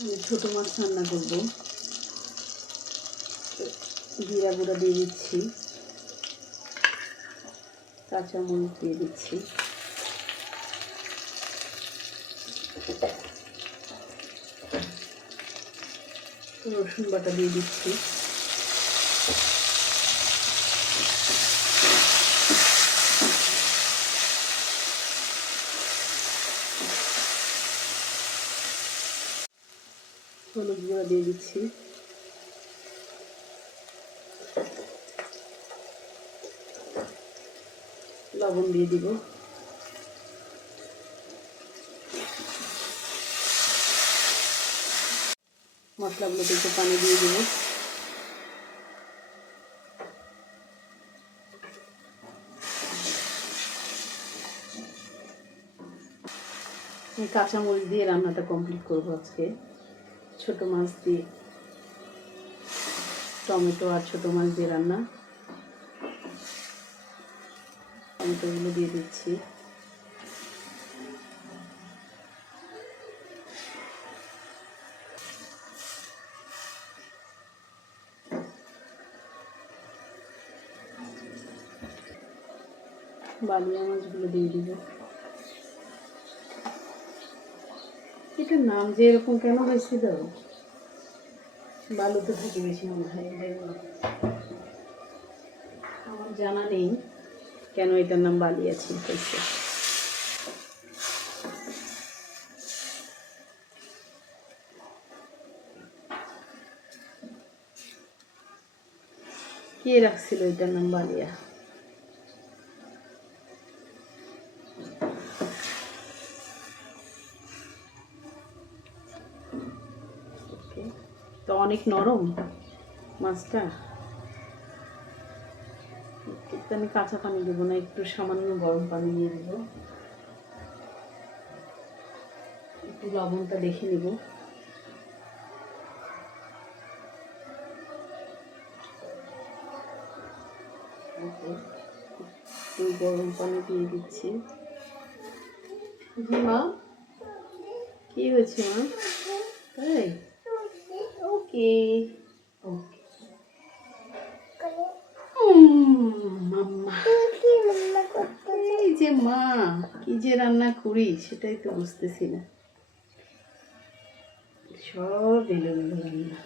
আমি ছোটো মাছ রান্না করব। জিরা গুঁড়া দিয়ে দিচ্ছি। কাঁচামরিচ দিয়ে দিচ্ছি। রসুন বাটা দিয়ে দিচ্ছি। হলুদ গুঁড়া দিয়ে দিচ্ছি। লবণ দিয়ে দিব। মশলাগুলোতে একটু পানি দিয়ে দিব। কাঁচামরিচ দিয়ে রান্নাটা কমপ্লিট করব আজকে। ছোট মাছ দিয়ে, টমেটো আর ছোট মাছ দিয়ে রান্না। টমেটোগুলো দিয়ে দিচ্ছি। বালিয়া মাছগুলো দিয়ে দিব। এটার নাম যে এরকম কেন হয়েছিল? বালুতে থেকে বেশি মনে হয় আমার জানা নেই কেন এটার নাম ছিল হয়েছে কে রাখছিল এটার নাম বালিয়া? তো অনেক নরম মাছটা। একটু আমি কাঁচা পানি দেবো না, একটু সামান্য গরম পানি দিয়ে দেবো। একটু লবণটা দেখে নেব। একটু গরম পানি দিয়ে দিচ্ছি। মা, কি হয়েছে মা? তাই ওকে ওকে মাম্মা এই যে মা কি যে রান্না করি সেটাই তো বুঝতেছি না। সব এলোমেলো রান্না।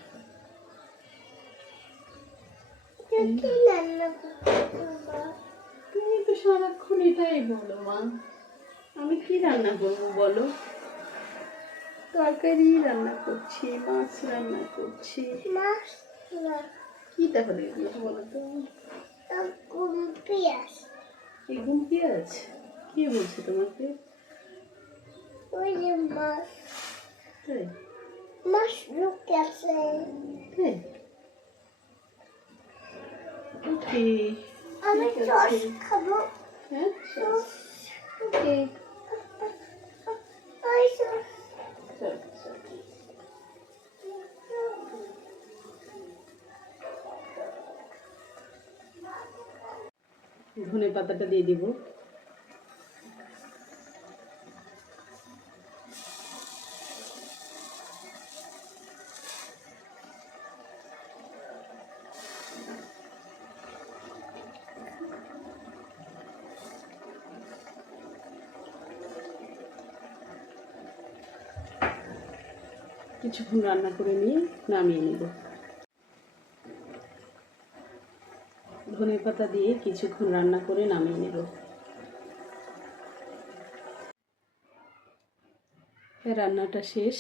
তুমি তো সারাক্ষণ এটাই বলো মা। আমি কি রান্না করব বলো? তরকারি রান্না করছি মাছ রান্না করছি। কি তাহলে এগুলো বলো তো। গুম পেঁয়াজ। কে বলছে তোমাকে? তাই? তাই? ওকে আমি সস আছে। খাব। হ্যাঁ ওকে। ওই সস ধনে পাতাটা দিয়ে দিব। কিছুক্ষণ রান্না করে নিয়ে নামিয়ে নেব। ধনে পাতা দিয়ে কিছুক্ষণ রান্না করে নামিয়ে নেব। রান্নাটা শেষ।